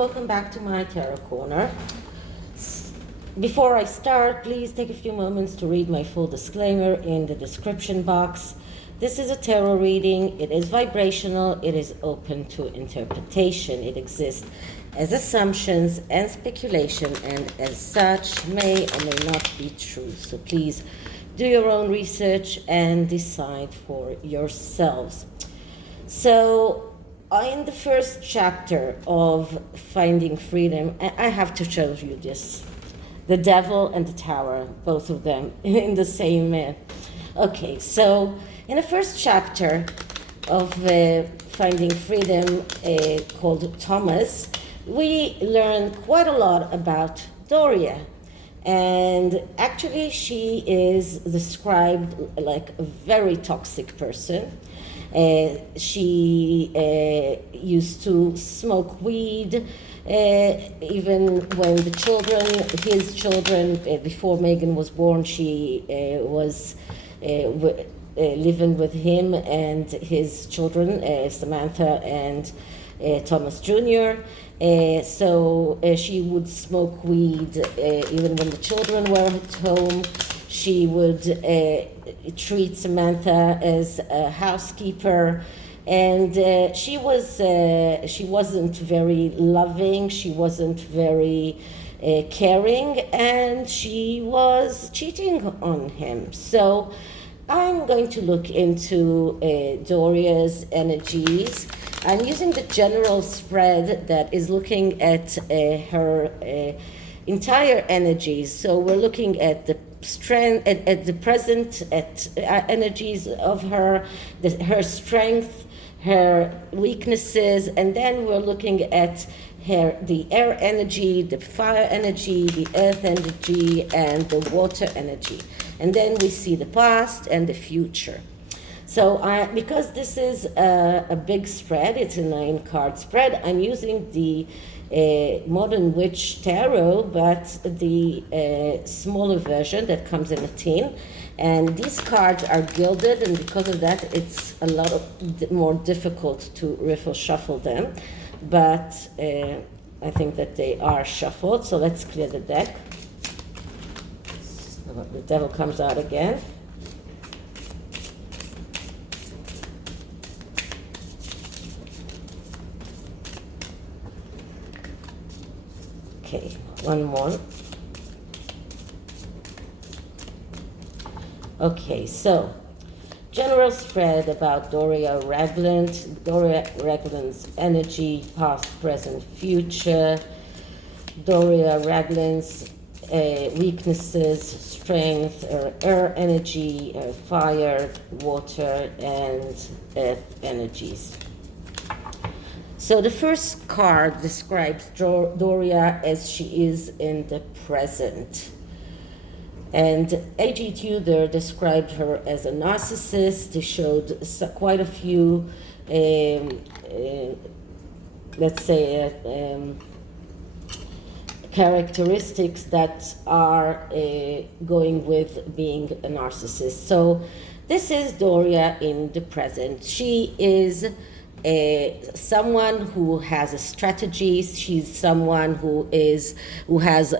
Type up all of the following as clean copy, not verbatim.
welcome back to my Tarot Corner. Before I start, please take a few moments to read my full disclaimer in the description box. This is a tarot reading. It is vibrational. It is open to interpretation. It exists as assumptions and speculation, and as such may or may not be true. So please do your own research and decide for yourselves. So in the first chapter of Finding Freedom, I have to show you this. The Devil and the Tower, both of them in the same man. Okay, so in the first chapter of Finding Freedom, called Thomas, we learn quite a lot about Doria. And actually she is described like a very toxic person. She used to smoke weed, even when his children, before Meghan was born, she was living with him and his children, Samantha and Thomas Jr. So she would smoke weed even when the children were at home. She would treat Samantha as a housekeeper, and she wasn't very loving. She wasn't very caring, and she was cheating on him. So I'm going to look into Doria's energies. I'm using the general spread that is looking at her entire energies. So we're looking at the strength, at the present, at energies of her, her strength, her weaknesses, and then we're looking at the air energy, the fire energy, the earth energy, and the water energy. And then we see the past and the future. So because this is a big spread, it's a 9-card spread, I'm using the Modern Witch Tarot, but the smaller version that comes in a tin. And these cards are gilded, and because of that, it's a lot more difficult to riffle shuffle them. But I think that they are shuffled, so let's clear the deck. So the Devil comes out again. Okay, one more. Okay, so general spread about Doria Ragland. Doria Ragland's energy, past, present, future. Doria Ragland's weaknesses, strength, air energy, fire, water, and earth energies. So the first card describes Doria as she is in the present. And A.G. Tudor described her as a narcissist. He showed quite a few, let's say, characteristics that are going with being a narcissist. So this is Doria in the present. She is someone who has a strategy. She's someone who has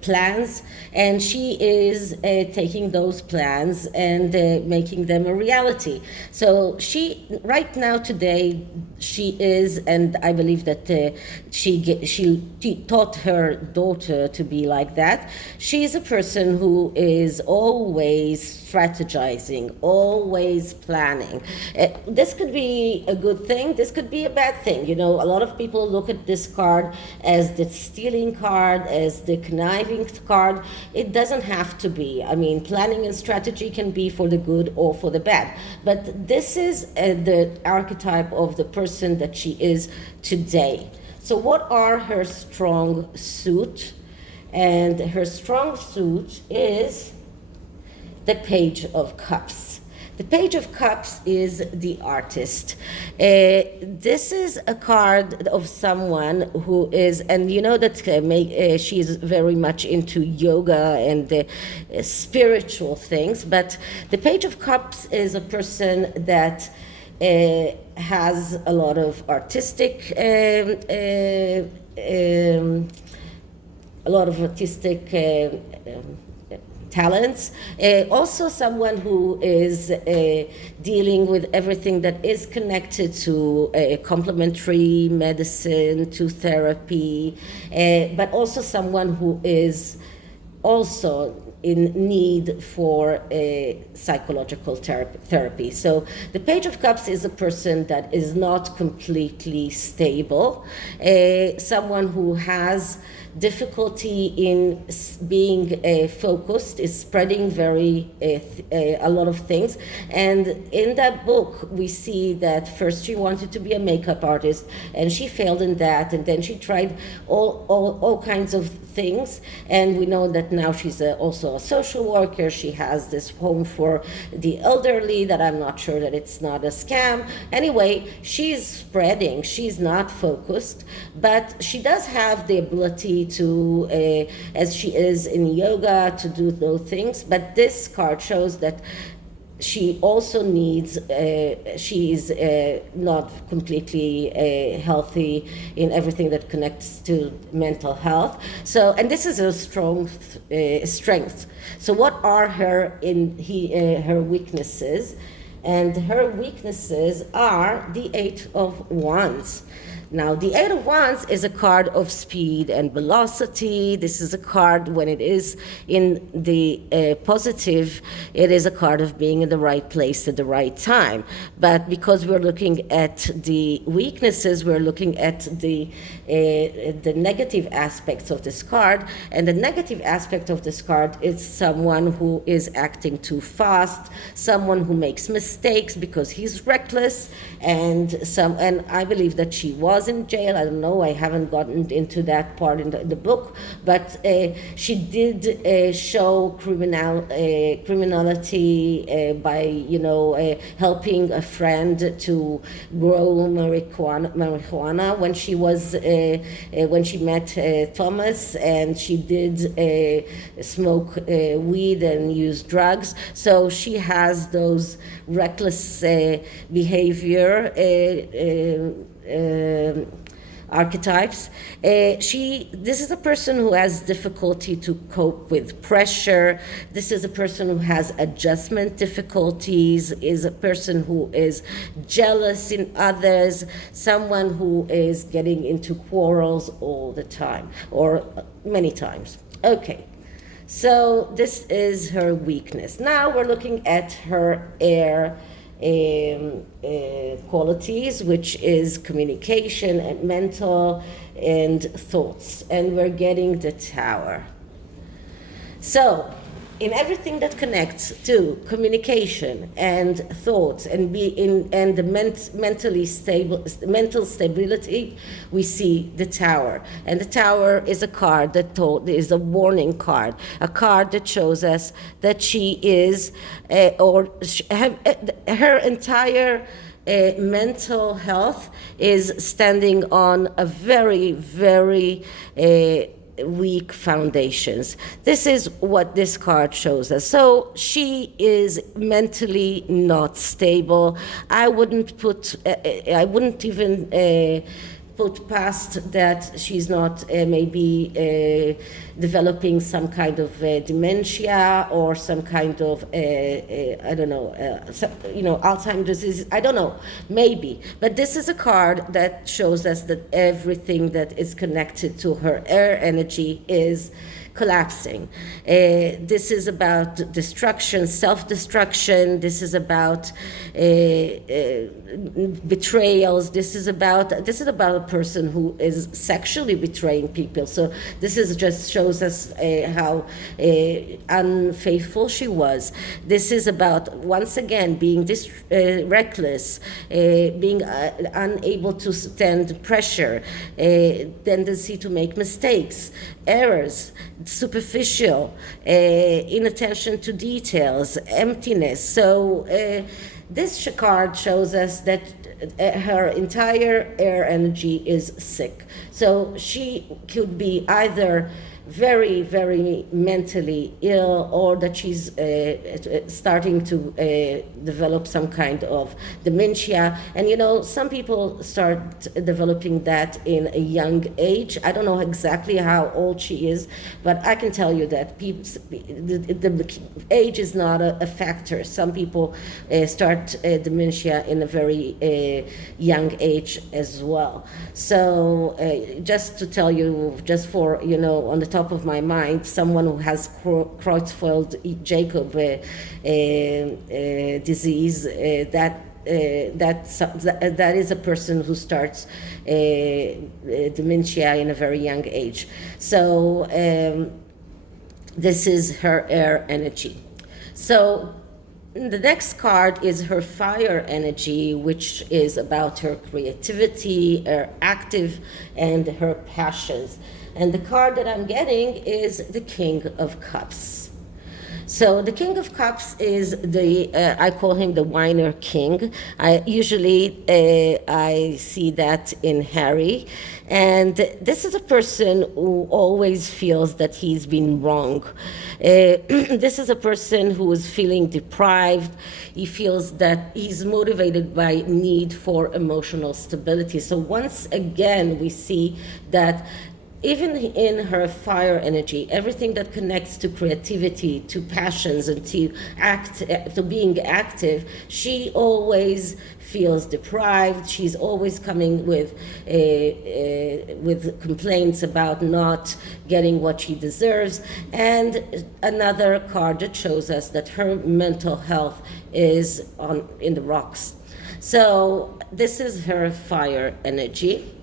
plans, and she is taking those plans and making them a reality. So she right now today she is, and I believe that she taught her daughter to be like that. She is a person who is always strategizing, always planning. This could be a good thing, this could be a bad thing. You know, a lot of people look at this card as the stealing card, as the conniving card. It doesn't have to be. I mean, planning and strategy can be for the good or for the bad. But this is the archetype of the person that she is today. So what are her strong suit? And her strong suit is the Page of Cups. The Page of Cups is the artist. This is a card of someone who is, and you know that she is very much into yoga and spiritual things, but the Page of Cups is a person that has a lot of artistic talents. Also someone who is dealing with everything that is connected to complementary medicine, to therapy, but also someone who is also in need for psychological therapy. So the Page of Cups is a person that is not completely stable, someone who has difficulty in being focused, is spreading a lot of things. And in that book we see that first she wanted to be a makeup artist and she failed in that, and then she tried all kinds of things, and we know that now she's also a social worker. She has this home for the elderly that I'm not sure that it's not a scam. Anyway, she's spreading, she's not focused, but she does have the ability to, as she is in yoga, to do those things. But this card shows that she also needs, she's not completely healthy in everything that connects to mental health. So, and this is a strong strength. So what are her weaknesses? And her weaknesses are the Eight of Wands. Now, the Eight of Wands is a card of speed and velocity. This is a card, when it is in the positive, it is a card of being in the right place at the right time. But because we're looking at the weaknesses, we're looking at the negative aspects of this card. And the negative aspect of this card is someone who is acting too fast, someone who makes mistakes because he's reckless, and I believe that she was in jail. I don't know, I haven't gotten into that part in the book, but she did show criminality by helping a friend to grow marijuana when she met Thomas, and she did smoke weed and use drugs. So she has those reckless behavior archetypes. This is a person who has difficulty to cope with pressure. This is a person who has adjustment difficulties, is a person who is jealous in others, someone who is getting into quarrels all the time, or many times. Okay. So this is her weakness. Now we're looking at her air qualities, which is communication and mental and thoughts. And we're getting the Tower. So in everything that connects to communication and thoughts and the mental stability, we see the Tower. And the Tower is a card that is a warning card, a card that shows us that she is, her entire mental health is standing on a very, very weak foundations. This is what this card shows us. So she is mentally not stable. I wouldn't even put past that she's not maybe developing some kind of dementia or some kind of I don't know, Alzheimer's disease. I don't know, maybe. But this is a card that shows us that everything that is connected to her air energy is collapsing. This is about destruction, self-destruction. This is about betrayals. This is about a person who is sexually betraying people. So this is just shows us how unfaithful she was. This is about, once again, being reckless, being unable to stand pressure, tendency to make mistakes, errors, superficial, inattention to details, emptiness. So this card shows us that her entire air energy is sick. So she could be either very, very mentally ill, or that she's starting to develop some kind of dementia. And some people start developing that in a young age. I don't know exactly how old she is, but I can tell you that the age is not a factor. Some people start dementia in a very young age as well. So just to tell you, just for, on the top of my mind, someone who has Creutzfeldt-Jakob disease, that is a person who starts dementia in a very young age. So this is her air energy. So the next card is her fire energy, which is about her creativity, her active, and her passions. And the card that I'm getting is the King of Cups. So the King of Cups is I call him the whiner king. I see that in Harry. And this is a person who always feels that he's been wrong. This is a person who is feeling deprived. He feels that he's motivated by need for emotional stability. So once again, we see that even in her fire energy, everything that connects to creativity, to passions, and to being active, she always feels deprived. She's always coming with complaints about not getting what she deserves. And another card that shows us that her mental health is in the rocks. So this is her fire energy.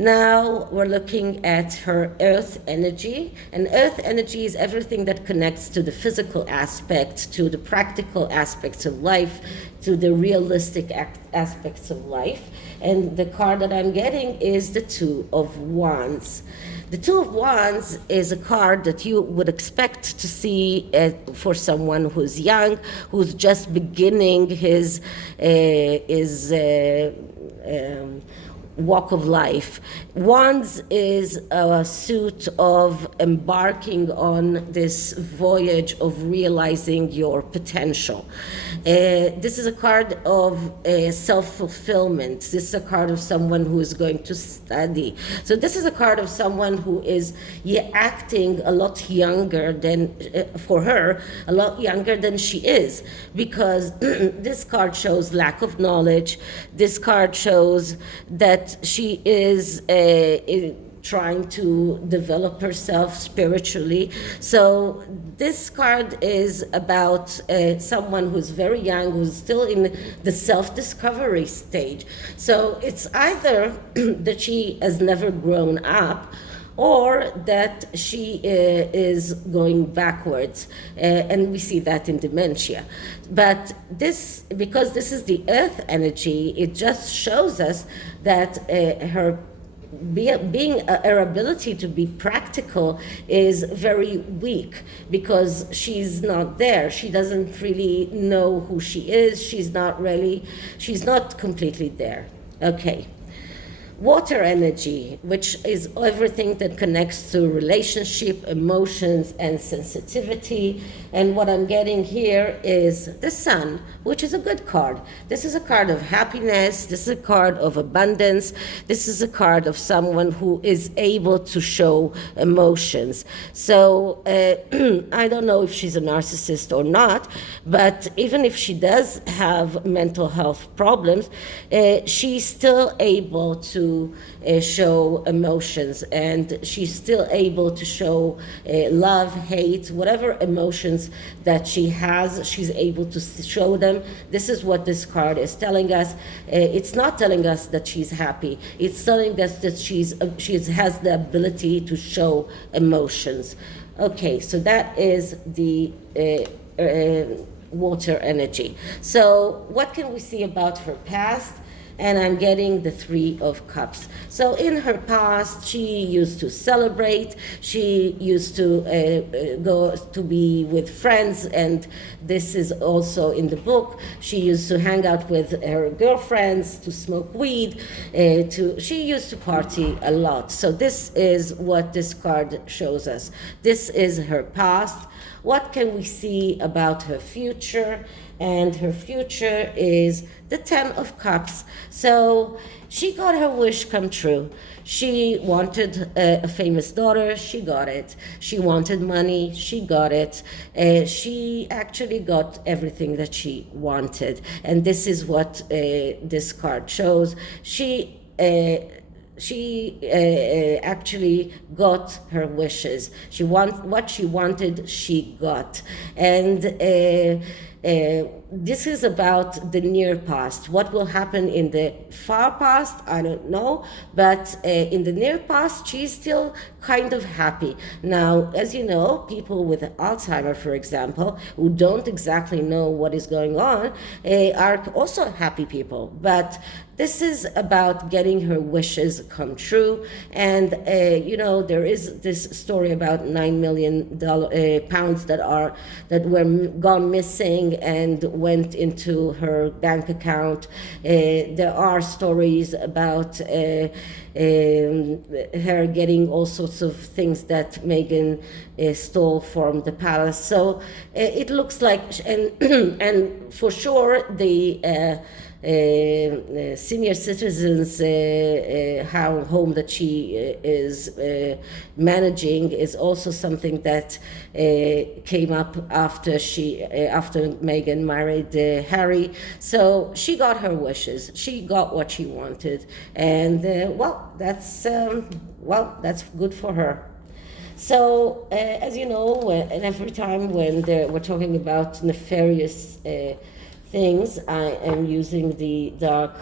Now we're looking at her earth energy, and earth energy is everything that connects to the physical aspect, to the practical aspects of life, to the realistic aspects of life. And the card that I'm getting is the Two of Wands. The Two of Wands is a card that you would expect to see for someone who's young, who's just beginning his walk of life. Wands is a suit of embarking on this voyage of realizing your potential. This is a card of self-fulfillment. This is a card of someone who is going to study. So this is a card of someone who is acting a lot younger than, for her, a lot younger than she is, because this card shows lack of knowledge. This card shows that she is trying to develop herself spiritually. So this card is about someone who's very young, who's still in the self-discovery stage. So it's either that she has never grown up, or that she is going backwards, and we see that in dementia. But because this is the earth energy, it just shows us that her ability to be practical is very weak, because she's not there. She doesn't really know who she is. She's not completely there. Okay. Water energy, which is everything that connects to relationship, emotions, and sensitivity. And what I'm getting here is the Sun, which is a good card. This is a card of happiness. This is a card of abundance. This is a card of someone who is able to show emotions. So I don't know if she's a narcissist or not, but even if she does have mental health problems, she's still able to show emotions, and she's still able to show love, hate, whatever emotions that she has, she's able to show them. This is what this card is telling us. It's not telling us that she's happy. It's telling us that she has the ability to show emotions. Okay, so that is the water energy. So what can we see about her past? and I'm getting the Three of Cups. So in her past, she used to celebrate, she used to go to be with friends, and this is also in the book. She used to hang out with her girlfriends, to smoke weed, she used to party a lot. So this is what this card shows us. This is her past. What can we see about her future? And her future is the Ten of Cups. So she got her wish come true. She wanted a famous daughter, she got it. She wanted money, she got it. She actually got everything that she wanted. And this is what this card shows. She actually got her wishes. What she wanted, she got. And this is about the near past. What will happen in the far past, I don't know, but in the near past, she's still kind of happy. Now, as you know, people with Alzheimer, for example, who don't exactly know what is going on, are also happy people. But this is about getting her wishes come true. And, there is this story about $9 million pounds that were gone missing and went into her bank account. There are stories about her getting all sorts of things that Meghan stole from the palace. So it looks like, and for sure, the senior citizens home that she is managing is also something that came up after Meghan married Harry. So she got her wishes. She got what she wanted, and that's good for her. So, as you know, and every time when we're talking about nefarious things, I am using the dark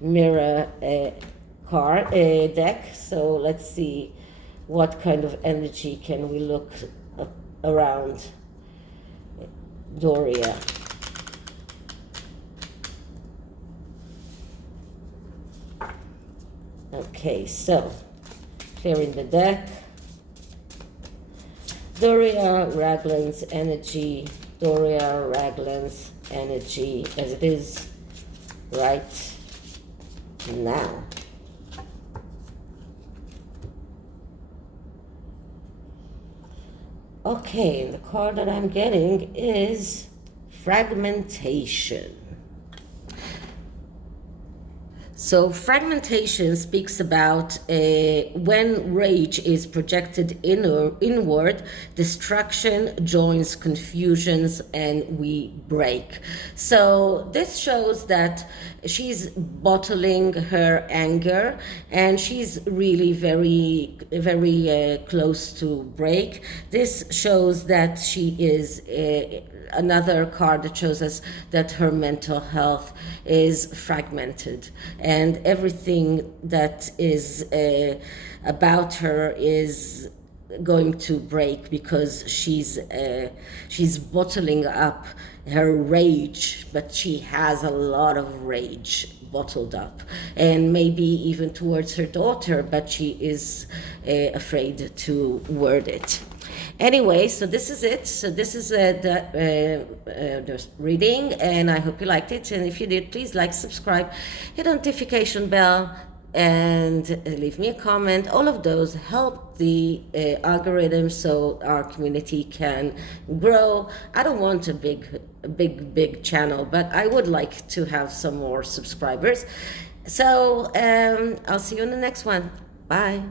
mirror card deck. So let's see what kind of energy can we look around Doria. Okay, so clearing the deck. Doria Ragland's energy. Doria Ragland's energy as it is right now. Okay, and the card that I'm getting is fragmentation. So fragmentation speaks about when rage is projected inward, destruction joins confusions, and we break. So this shows that she's bottling her anger, and she's really very, very close to break. This shows that she is another card that shows us that her mental health is fragmented, and everything that is about her is going to break because she's bottling up her rage, but she has a lot of rage bottled up, and maybe even towards her daughter, but she is afraid to word it. Anyway, so this is it. So this is the reading, and I hope you liked it. And if you did, please like, subscribe, hit the notification bell, and leave me a comment. All of those help the algorithm so our community can grow. I don't want a big channel, but I would like to have some more subscribers. So I'll see you in the next one. Bye.